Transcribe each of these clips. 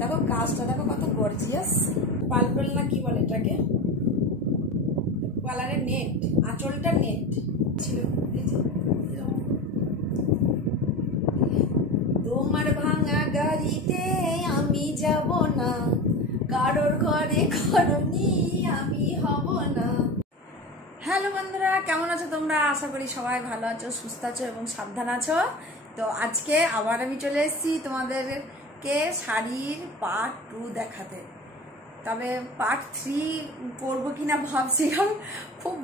দেখো কাজটা দেখো কত গর্জিয়াস, পার্পল না কি বলে এটাকে, কালারের নেট, আঁচলটা নেট ছিল। তোমার ভাঙা গাড়িতে আমি যাব না, কারোর ঘরে ঘরনি আমি হব না। হ্যালো বন্ধুরা, কেমন আছো তোমরা? আশা করি সবাই ভালো আছো, সুস্থ আছো এবং সাবধান আছো। তো আজকে আবার আমি চলে এসেছি তোমাদেরকে শাড়ির পার্ট 2 দেখাতে। তবে পার্ট 3 করবো কিনা ভাবছি, খুব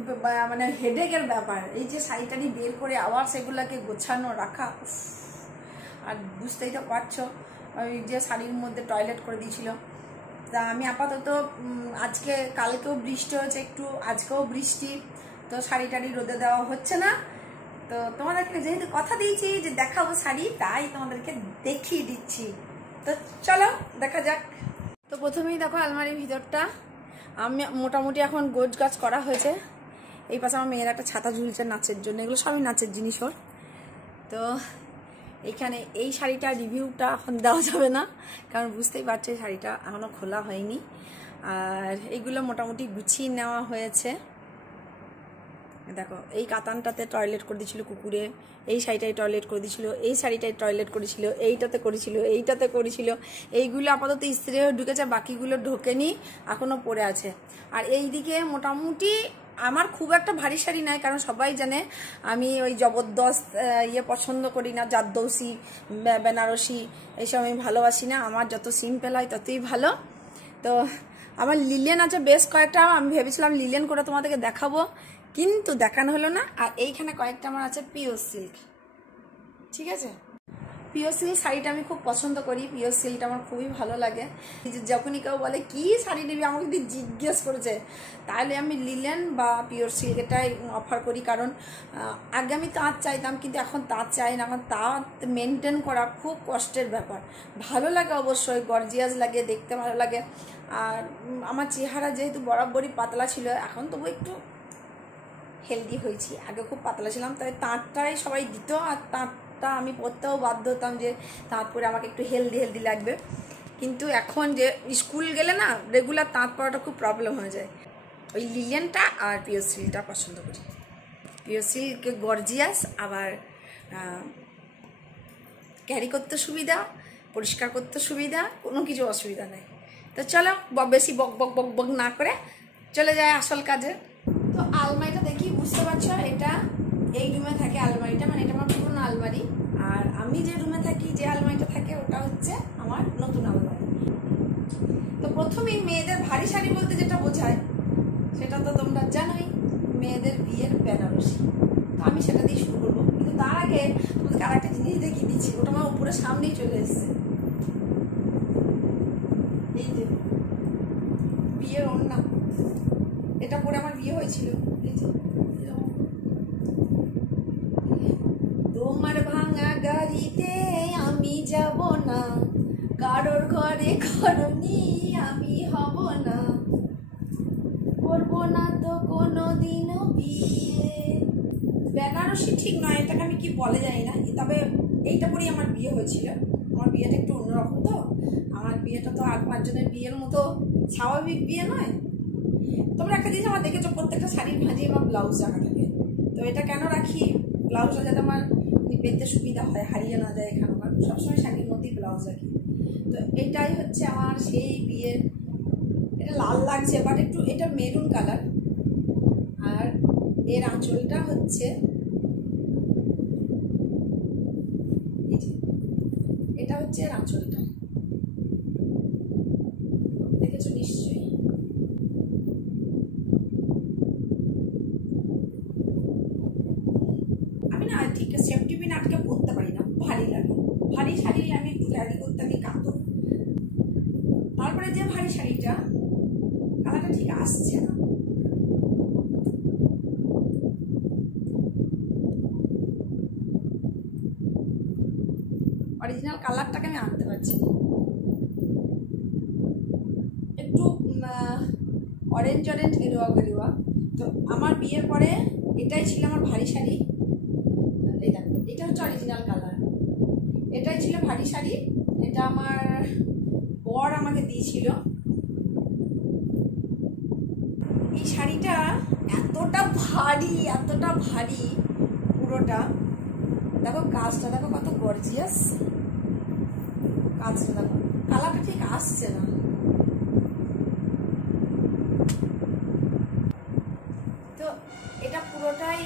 মানে হেডেকের ব্যাপার। এই যে শাড়িটানি বের করে আবার সেগুলোকে গোছানো রাখা, আর বুঝতেই তো পারছো ওই যে শাড়ির মধ্যে টয়লেট করে দিয়েছিল। তা আমি আপাতত আজকে, কালকেও বৃষ্টি হয়েছে একটু, আজকেও বৃষ্টি, তো শাড়ি টাড়ি রোদে দেওয়া হচ্ছে না। তো তোমাদেরকে যেহেতু কথা দিয়েছি যে দেখাবো শাড়ি, তাই তোমাদেরকে দেখিয়ে দিচ্ছি। তো চলো দেখা যাক। তো প্রথমেই দেখো আলমারির ভিতরটা আমি মোটামুটি এখন গোছ গাছ করা হয়েছে। এই পাশে আমার মেয়ের একটা ছাতা ঝুলছে নাচের জন্য, এগুলো সবই নাচের জিনিস ওর। তো এইখানে এই শাড়িটার রিভিউটা এখন দেওয়া যাবে না, কারণ বুঝতেই পারছো শাড়িটা এখনও খোলা হয়নি। আর এইগুলো মোটামুটি গুছিয়ে নেওয়া হয়েছে। দেখো এই কাতানটাতে টয়লেট করে দিয়েছিল কুকুরে, এই শাড়িটাই টয়লেট করে দিয়েছিল, এই শাড়িটাই টয়লেট করেছিল, এইটাতে করেছিল, এইটাতে করেছিল। এইগুলো আপাতত ইস্ত্রি হয়ে ঢুকেছে, বাকিগুলো ঢোকেনি, এখনও পড়ে আছে। আর এই দিকে মোটামুটি আমার খুব একটা ভারী শাড়ি নাই, কারণ সবাই জানে আমি ওই জবরদস্ত পছন্দ করি না, জারদৌসি বেনারসি এইসব আমি ভালোবাসি না। আমার যত সিম্পল হয় ততই ভালো। তো আমার লিলেন আছে বেশ কয়েকটা, আমি ভেবেছিলাম লিলেন করে তোমাদেরকে দেখাবো, কিন্তু দেখানো হলো না। আর এইখানে কয়েকটা আমার আছে পিওর সিল্ক, ঠিক আছে। পিওর সিল্ক শাড়িটা আমি খুব পছন্দ করি, পিওর সিল্কটা আমার খুবই ভালো লাগে। যখনই কেউ বলে কি শাড়ি নিবি, আমাকে যদি জিজ্ঞেস করেছে, তাহলে আমি লিলেন বা পিওর সিল্ক এটাই অফার করি। কারণ আগে আমি তাঁত চাইতাম, কিন্তু এখন তাঁত চাই না, কারণ তাঁত মেনটেন করা খুব কষ্টের ব্যাপার। ভালো লাগে অবশ্যই, গর্জিয়াস লাগে, দেখতে ভালো লাগে। আর আমার চেহারা যেহেতু বরাবরই পাতলা ছিল, এখন তবু একটু হেলদি হয়েছি। আগে খুব পাতলা ছিলাম, তাই তাঁতটাই সবাই দিত, আর তাঁতটা আমি পরতেও বাধ্য হতাম যে তাঁত পরে আমাকে একটু হেলদি হেলদি লাগবে। কিন্তু এখন যে স্কুল গেলে না রেগুলার তাঁত পরাটা খুব প্রবলেম হয়ে যায়। ওই লিলেনটা আর পিওর সিল্কটা পছন্দ করি। পিওর সিল্ক গর্জিয়াস, আবার ক্যারি করতে সুবিধা, পরিষ্কার করতে সুবিধা, কোনো কিছু অসুবিধা নেই। তো চলো বেশি বক বক বক বক না করে চলে যায় আসল কাজে। তো আলমারিটা দেখি বুঝতে পারছো, এটা এই রুমে থাকে আলমারিটা, মানে এটা আমার পুরোনো আলমারি। আর আমি যে রুমে থাকি, যে আলমারিটা থাকে, ওটা হচ্ছে আমার নতুন আলমারি। তো প্রথমেই মেয়েদের ভারী শাড়ি বলতে যেটা বোঝায়, সেটা তো তোমরা জানোই, মেয়েদের বিয়ের বেনারসি। তো আমি সেটা দিয়ে শুরু করবো, কিন্তু তার আগে তোমাদেরকে আর একটা জিনিস দেখিয়ে দিচ্ছি। ওটা আমার উপরে সামনেই চলে এসছে, এই যে বিয়ের ওড়না, এটা পরে আমার বিয়ে হয়েছিল। তোমার ভাঙা গাড়িতে আমি যাব না, কারোর ঘরে ঘরনি আমি হব না, করবো না তো কোনোদিনও বিয়ে। বেনারসি ঠিক নয়, এটাকে আমি কি বলে জানি না, তবে এইটা পরেই আমার বিয়ে হয়েছিল। আমার বিয়েটা একটু অন্যরকম, তো আমার বিয়েটা তো আর 5 জনের বিয়ের মতো স্বাভাবিক বিয়ে নয়। তোমরা একটা জিনিস আমার দেখেছো, প্রত্যেকটা শাড়ির ভাঁজে আমার ব্লাউজ রাখা থাকে। তো এটা কেন রাখি, ব্লাউজটা যাতে আমার পেতে সুবিধা হয়, হারিয়ে না যায়। এখানে আমার সবসময় শাড়ির মধ্যেই ব্লাউজ রাখি। তো এটাই হচ্ছে আমার সেই বিয়ের। এটা লাল লাগছে, বাট একটু এটা মেরুন কালার। আর এর আঁচলটা হচ্ছে, এটা হচ্ছে এর আঁচলটা, দেখেছো নিশ্চয়ই। আমি না ঠিক সেফটি পিন আটকে পরতে পারি না, ভারী লাগে। ভারী শাড়ি আমি একটু ক্যারি করতে আমি কাঁদো। তারপরে যে ভারী শাড়িটা কালারটা ঠিক আসছে না, অরিজিনাল কালারটাকে আমি আনতে পারছি না। একটু অরেঞ্জ অরেঞ্জ গেরুয়া গেরুয়া। তো আমার বিয়ের পরে এটাই ছিল আমার ভারী শাড়ি। এটা হচ্ছে অরিজিনাল কালার, এটাই ছিল ভারী শাড়ি। এটা আমার বর আমাকে দিয়েছিল। এই শাড়িটা এতটা ভারী পুরোটা। দেখো কাজটা দেখো কত গর্জিয়াস, কাজটা দেখো, কালারটা ঠিক আসছে না। তো এটা পুরোটাই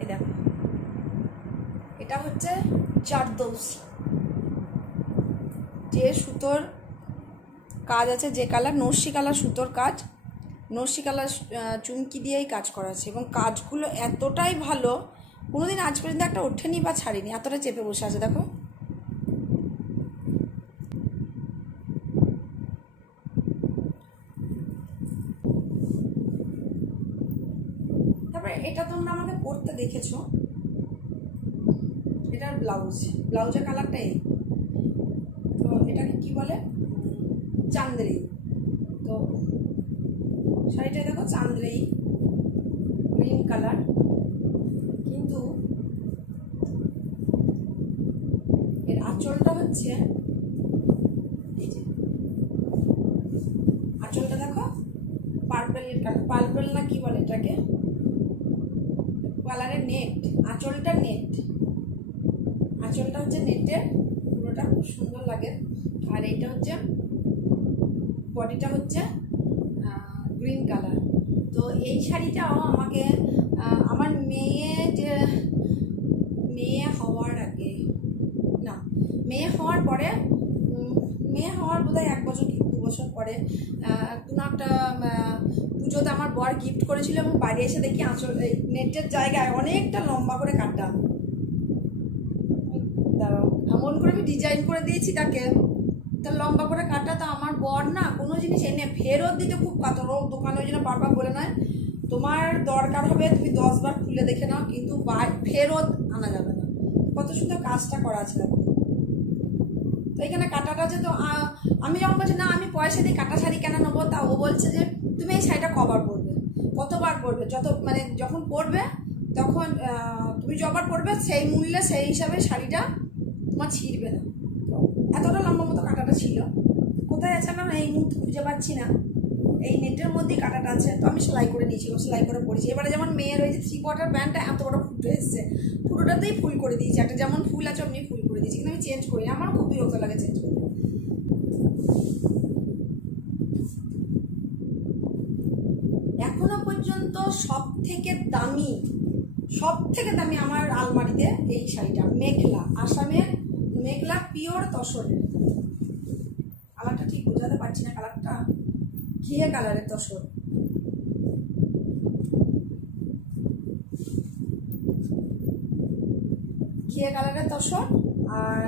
এই দেখো, এটা হচ্ছে চারদৌসি, যে সুতোর কাজ আছে, যে কালার নস্যি কালার সুতোর কাজ, নস্যি কালার চুমকি দিয়েই কাজ করা আছে। এবং কাজগুলো এতটাই ভালো, কোনোদিন আজ পর্যন্ত একটা ওঠেনি বা ছাড়িনি, এতটা চেপে বসে আছে দেখো। তারপরে এটা তোমরা আমাকে পরতে দেখেছো, এটার ব্লাউজের কালারটা এই, তো এটাকে কি বলে, চান্দ্রেই। তো শাড়িটা দেখো চান্দ্রেই গ্রিন কালার, কিন্তু এর আঁচলটা হচ্ছে এই যে, আঁচলটা দেখো পার্পেলের কালার, পার্পেল না কি বলে এটাকে, কালারের নেট, আঁচলটা নেট, আঁচলটা হচ্ছে নেটের, পুরোটা খুব সুন্দর লাগে। আর এইটা হচ্ছে বডিটা হচ্ছে গ্রিন কালার। তো এই শাড়িটাও আমাকে আমার মেয়ে হওয়ার আগে না, মেয়ে হওয়ার পরে, মেয়ে হওয়ার বোধহয় 1 বছর কি 2 বছর পরে কোনো একটা পুজোতে আমার বর গিফট করেছিল, এবং বাড়ি এসে দেখি আঁচল নেটের জায়গায় অনেকটা লম্বা করে কাটা, দাঁড়াও এমন করে আমি ডিজাইন করে দিয়েছি তাকে, তার লম্বা করে কাটা। তো আমার বর না কোনো জিনিস এনে ফেরত দিতে খুব কাতর, ও দোকানে ওই জন্য বারবার বলে নয়, তোমার দরকার হবে তুমি 10 বার খুলে দেখে নাও, কিন্তু ফেরত আনা যাবে না। কত সুন্দর কাজটা করা আছে দেখো। তো এখানে কাটাটা আছে, তো আমি যখন বলছি না আমি পয়সা দিয়ে কাটা শাড়ি কেন নেবো, তা ও বলছে যে তুমি এই শাড়িটা কবার পরবে, কতবার পরবে, যত মানে যখন পরবে তখন তুমি যবার পরবে সেই মূল্যে সেই হিসাবে শাড়িটা তোমার ছিঁড়বে না। এতটা লম্বা মতো কাটাটা ছিল, কোথায় আছে না এই মুহূর্তে খুঁজে পাচ্ছি না, এই নেটের মধ্যেই কাটাটা আছে। তো আমি সেলাই করে নিয়েছিলাম, সেলাই করে পরেছি। এবারে যেমন মেয়ের ওই যে 3/4 প্যান্টটা এত বড় ফুটো এসছে, ফুটোটাতেই ফুল করে দিয়েছি, একটা যেমন ফুল আছে অমনি ফুল করে দিয়েছি, কিন্তু আমি চেঞ্জ করি, আমার খুব বিরক্ত লাগে চেঞ্জ করতে। এখনো পর্যন্ত সব থেকে দামি আমার আলমারিতে এই শাড়িটা, মেঘলা, আসামের মেঘলা পিওর তসরের, কালারটা ঠিক বোঝাতে পারছি না, কালারটা ঘিয়ে কালারের তসর। ঘিয়ে কালারের তসর, আর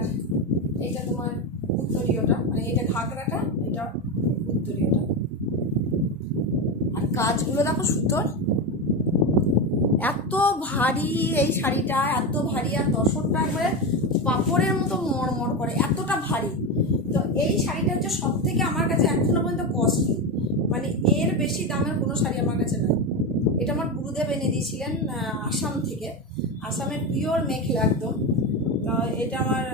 এইটা তোমার উত্তরীয়টা, মানে এটা ঘাগরাটা, এটা উত্তরীয়টা। আর কাজগুলো দেখো সুতোর, এত ভারী এই শাড়িটা, এত ভারী, আর তসরটা একবারে পাপড়ের মতো মরমর করে, এতটা ভারী। তো এই শাড়িটা হচ্ছে সব থেকে আমার কাছে এখনো পর্যন্ত কস্টলি, মানে এর বেশি দামের কোনো শাড়ি আমার কাছে নয়। এটা আমার গুরুদেব এনে দিয়েছিলেন আসাম থেকে, আসামের পিওর মেখলা একদম। তো এটা আমার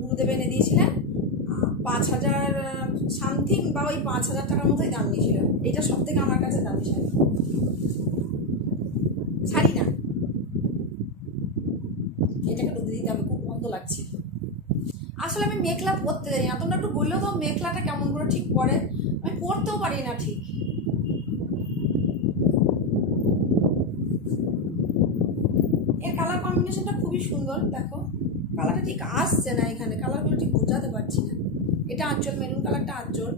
গুরুদেব এনে দিয়েছিলেন, 5000 সামথিং বা ওই 5000 টাকার মতোই দাম নিয়েছিল। এটা সব থেকে আমার কাছে দামি শাড়ি না, এটাকে রোদে দিতে হবে, খুব বন্ধ লাগছে। আসলে আমি মেখলা পরতে জানি না, তোমরা একটু বললেও তো মেখলাটা কেমন করে ঠিক পরে, আমি পরতেও পারি না ঠিক। এর কালার কম্বিনেশনটা খুবই সুন্দর, দেখো কালারটা ঠিক আসছে না, এখানে কালারগুলো ঠিক বোঝাতে পারছি না। এটা আঁচল, মেরুন কালারটা আঁচল,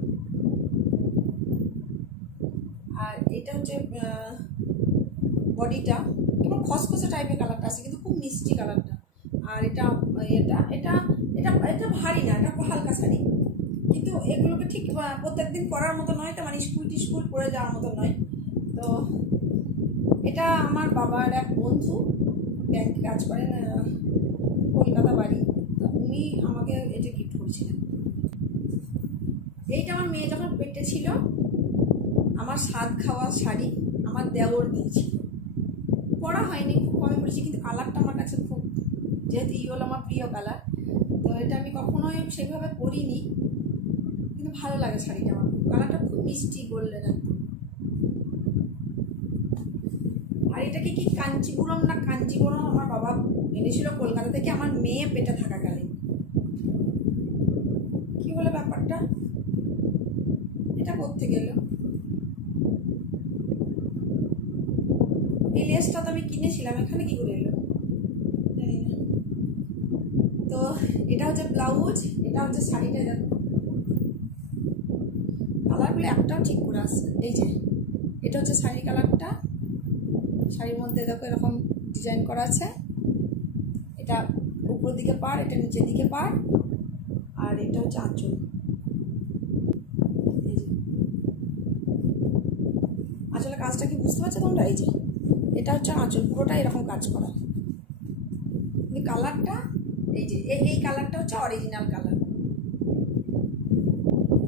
আর এটা হচ্ছে বডিটা, এবং খসখসে টাইপের কালারটা আছে, কিন্তু খুব মিষ্টি কালারটা। আর এটা এটা এটা এটা এটা ভারী না, এটা হালকা শাড়ি, কিন্তু এগুলোকে ঠিক প্রত্যেকদিন পরার মতো নয়, তো মানে স্কুল পরে যাওয়ার মতো নয়। তো এটা আমার বাবার এক বন্ধু ব্যাংকে কাজ করেন, কলকাতা বাড়ি, উনি আমাকে এটা গিফট করেছিলেন। এইটা আমার মেয়ে যখন পেটে ছিল, আমার স্বাদ খাওয়া শাড়ি আমার দেওর দিয়েছিল, পরা হয়নি, খুব কমই পড়েছি, কিন্তু কালারটা আমার কাছে খুব, যেহেতু হলো আমার প্রিয় কালার, তো এটা আমি কখনোই সেভাবে পরিনি, কিন্তু ভালো লাগে শাড়িটা, আমার কালারটা খুব মিষ্টি গোল্ডেন একদম। আর এটাকে কি কাঞ্চিপুরম না কাঞ্চিপুরম আমার বাবা এনেছিল কলকাতা থেকে আমার মেয়ে পেটে থাকাকালীন। কি বলে ব্যাপারটা, এটা করতে গেল এই লেসটা তো আমি কিনেছিলাম, এখানে কি করে এলো জানি না। তো এটা হচ্ছে ব্লাউজ, এটা হচ্ছে শাড়িটা। দেখো কালারগুলো একটাও ঠিক করে আসছে। এই যে এটা হচ্ছে শাড়ির কালারটা, শাড়ির মধ্যে দেখো এরকম ডিজাইন করা আছে। এটা উপরের দিকে পাড়, এটা নিচের দিকে পাড়, আর এটা হচ্ছে আঁচল। এই যে আঁচলের কাজটা কি বুঝতে পারছো তোমরা? এই যে এটা হচ্ছে আঁচল, পুরোটা এরকম কাজ করা। কালারটা এই যে এই কালারটা হচ্ছে অরিজিনাল কালার।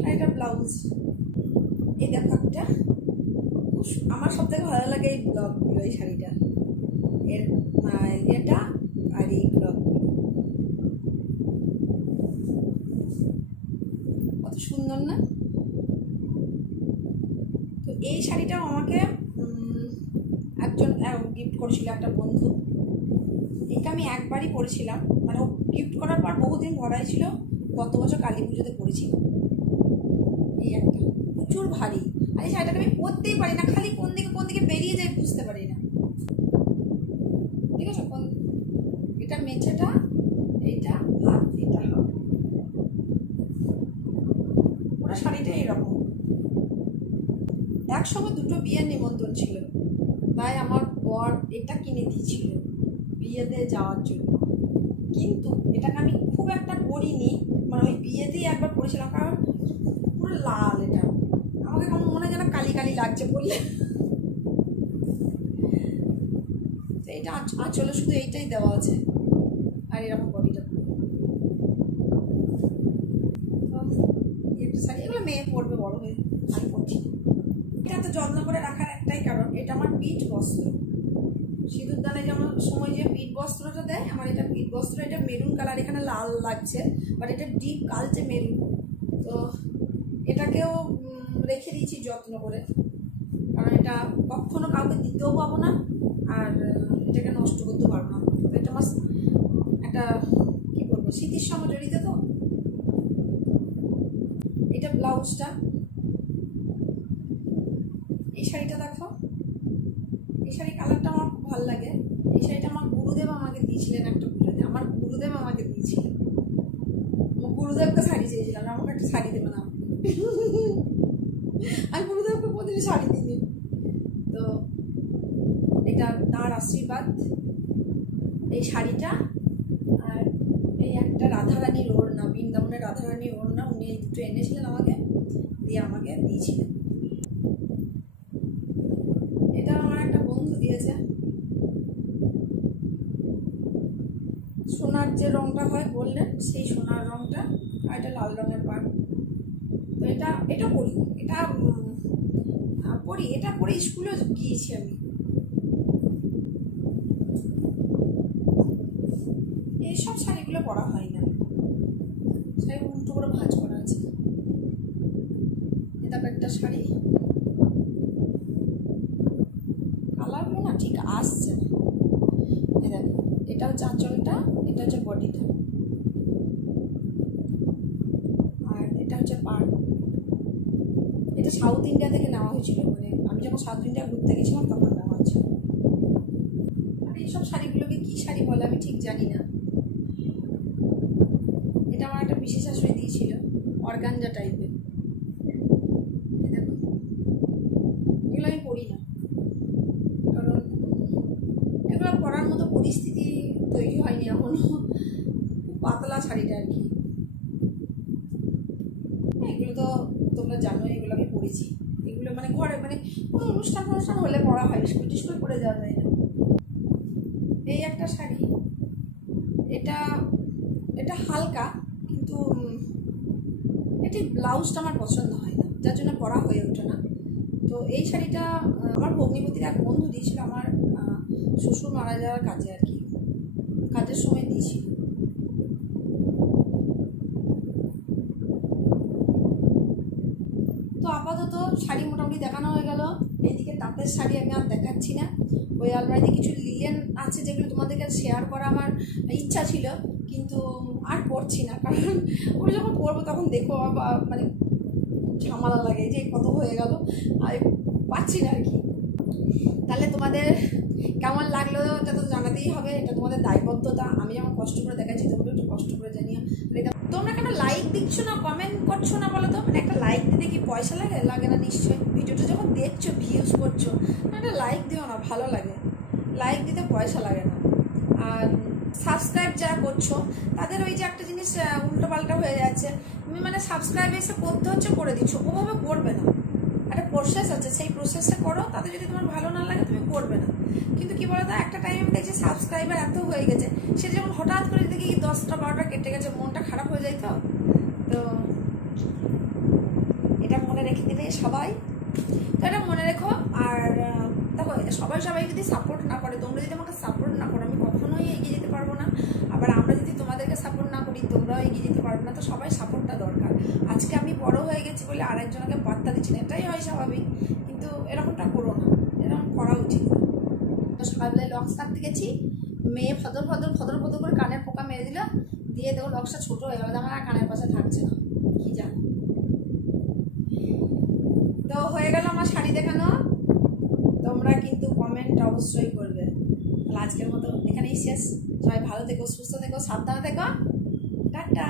আর এটা ব্লাউজ। এই ব্যাপারটা আমার সব থেকে ভালো লাগে এই ব্লকগুলো, এই শাড়িটা এর এটা আর এই ব্লকগুলো কত সুন্দর না? তো এই শাড়িটাও আমাকে একজন গিফট করেছিল, একটা বন্ধু। এটা আমি একবারই পরেছিলাম, মানে ও গিফট করার পর বহুদিন ভরাই ছিল, গত বছর কালী পুজোতে পরেছিল। এই একটা প্রচুর ভারী, আর এই শাড়িটাকে আমি পরতেই পারি না, খালি কোন দিকে বেরিয়ে যায় বুঝতে পারি না। ঠিক আছে, এটা মেঝেটা, এইটা হাত, এটা হাত, ওটা শাড়িটা এরকম। একসঙ্গে দুটো বিয়ের নিমন্ত্রণ ছিল, তাই আমার বর এটা কিনে দিয়েছিল বিয়েতে যাওয়ার জন্য। কিন্তু এটাকে আমি খুব একটা পরিনি, মানে ওই বিয়েতেই একবার পরেছিলাম, কারণ পুরো লাল। এটা আমাকে কেমন মনে হয় যেন কালি কালি লাগছে বললে। এটা আঁচলে শুধু এইটাই দেওয়া আছে, আর এরকম বডিটা। শাড়ি এগুলো মেয়ে পরবে বড় হয়ে, আমি পরছি। এটা তো যত্ন করে রাখার একটাই কারণ, এটা আমার পিঠ বস্ত্র। সিঁদুর দানে যেমন সময় যে পিঠ বস্ত্রটা দেয়, আমার এটা পিঠ বস্ত্র। এটা মেরুন কালার, এখানে লাল লাগছে, বাট এটা ডিপ কালচে মেরুন। তো এটাকেও রেখে দিয়েছি যত্ন করে, কারণ এটা কখনো কাউকে দিতেও পাবো না, আর এটাকে নষ্ট করতেও পারবো না। এটা আমার একটা কি বলবো স্মৃতির সঙ্গে জড়িত। তো এটা ব্লাউজটা। এই শাড়িটা দেখো, এই শাড়ির কালারটা আমার খুব ভালো লাগে। এই শাড়িটা আমার গুরুদেব আমাকে দিয়েছিলেন একটা পুজোতে, আমার গুরুদেব আমাকে দিয়েছিলেন। গুরুদেবকে শাড়ি চেয়েছিলাম, আমাকে একটা শাড়ি দেবে না। আমি গুরুদেবকে প্রতিদিন শাড়ি দিই। তো এটা তার আশীর্বাদ, এই শাড়িটা। আর এই একটা রাধারানীর ওড়না, বৃন্দাবনের রাধারানীর ওড়না, উনি এই দুটো এনেছিলেন আমাকে, দিয়ে আমাকে দিয়েছিলেন। এটা আমার একটা বন্ধু দিয়েছে। সোনার যে রংটা হয় বললেন, সেই সোনার রংটা, আর এটা লাল রঙের পাড়। তো এটা পরি, এটা পরে স্কুলে গিয়েছি আমি। এইসব শাড়িগুলো পরা হয় না, শাড়ি উল্টো করে ভাঁজ করা আছে। এটা একটা শাড়ি, কালারগুলো না ঠিক আসছে না। দেখো এটা হচ্ছে আঁচলটা, এটা হচ্ছে বডিটা, আর এটা হচ্ছে পাড়। এটা সাউথ ইন্ডিয়া থেকে নেওয়া হয়েছিল, মানে আমি যখন সাউথ ইন্ডিয়া ঘুরতে গেছিলাম তখন নেওয়া হয়েছিল। আর এইসব শাড়িগুলোকে কী শাড়ি বলে আমি ঠিক জানি না। এটা আমার একটা বিশেষ আশ্রয় দিয়েছিল, অর্গানজা টাইপের। দেখো এগুলো আমি পরি না, কারণ এগুলো পরার মতো পরিস্থিতি তৈরি হয়নি এখনো। খুব পাতলা শাড়িটা আর কি। এগুলো তো তোমরা জানো, এগুলো আমি পরেছি। এগুলো মানে ঘরে, মানে কোনো অনুষ্ঠান হলে পরা হয়, স্কুল পরে যাওয়া যায় না। এই একটা শাড়ি, এটা হালকা, কিন্তু এটি ব্লাউজটা আমার পছন্দ হয় না, যার জন্য পরা হয়ে ওঠে না। তো এই শাড়িটা আমার ভগ্নিপতির এক বন্ধু দিয়েছিল, আমার শ্বশুর মারা যাওয়ার কাজে আর কি, কাজের সময় দিয়েছিল। তো শাড়ি মোটামুটি দেখানো হয়ে গেল। এইদিকে তাঁতের শাড়ি আমি আর দেখাচ্ছি না। ওই আলমারিতে কিছু লিলেন আছে যেগুলো তোমাদেরকে শেয়ার করা আমার ইচ্ছা ছিল, কিন্তু আর পরছি না, কারণ ওগুলো যখন পরবো তখন দেখো মানে ঝামেলা লাগে যে কত হয়ে গেল, আর পাচ্ছি না আর কি। তাহলে তোমাদের কেমন লাগলো এটা তো জানাতেই হবে, এটা তোমাদের দায়বদ্ধতা। আমি যেমন কষ্ট করে দেখাচ্ছি তোমরা একটু কষ্ট করে জানিও। তোমরা কেন লাইক দিচ্ছ না, কমেন্ট করছো না বলো তো? মানে একটা লাইক দিতে কি পয়সা লাগে? লাগে না নিশ্চয়ই। ভিডিওটা যখন দেখছো, ভিউজ করছো, একটা লাইক দিও না, ভালো লাগে। লাইক দিতে পয়সা লাগে না। আর সাবস্ক্রাইব যারা করছো তাদের ওই যে একটা জিনিস উল্টো পাল্টা হয়ে যাচ্ছে, তুমি মানে সাবস্ক্রাইব এসে করতে হচ্ছে, করে দিচ্ছ, ওভাবে করবে না। একটা প্রসেস আছে, সেই প্রসেসে করো। তাতে যদি তোমার ভালো না লাগে তুমি করবে না। কিন্তু কি বলতো, একটা টাইম আমি দেখছি সাবস্ক্রাইবার এত হয়ে গেছে, সে যখন হঠাৎ করে দেখি 10টা 12টা কেটে গেছে, মনটা খারাপ হয়ে যায়। তো এটা মনে রেখে দিলে সবাই, তো এটা মনে রেখো। আর দেখো, সবাই যদি সাপোর্ট না করে, তোমরা যদি আমাকে সাপোর্ট না করো, আমি কখনোই এগিয়ে যেতে পারবো না। আবার আমরা যদি তোমাদেরকে সাপোর্ট না করি, তোমরাও এগিয়ে যেতে পারবে না। তো সবাই সাপোর্টটা দরকার। আজকে আমি বড় হয়ে গেছি বলে আরেকজনকে পাত্তা দিচ্ছি না, এটাই হয় স্বাভাবিক, কিন্তু এরকমটা করো না, এরকম করা উচিত। তো সকালবেলায় লক্স কাটতে গেছি, মেয়ে ফদর করে কানের পোকা মেরে দিল, দিয়ে দেখো লক্সটা ছোট হয়ে গেল, আমার আর কানের পাশে থাকছে না, কি জানো। তো হয়ে গেল আমার শাড়ি দেখানো। তোমরা কিন্তু কমেন্ট অবশ্যই করবে। তাহলে আজকের মতো এখানেই শেষ। সবাই ভালো থেকো, সুস্থ থেকো, সাবধানে থেকো, টাটা।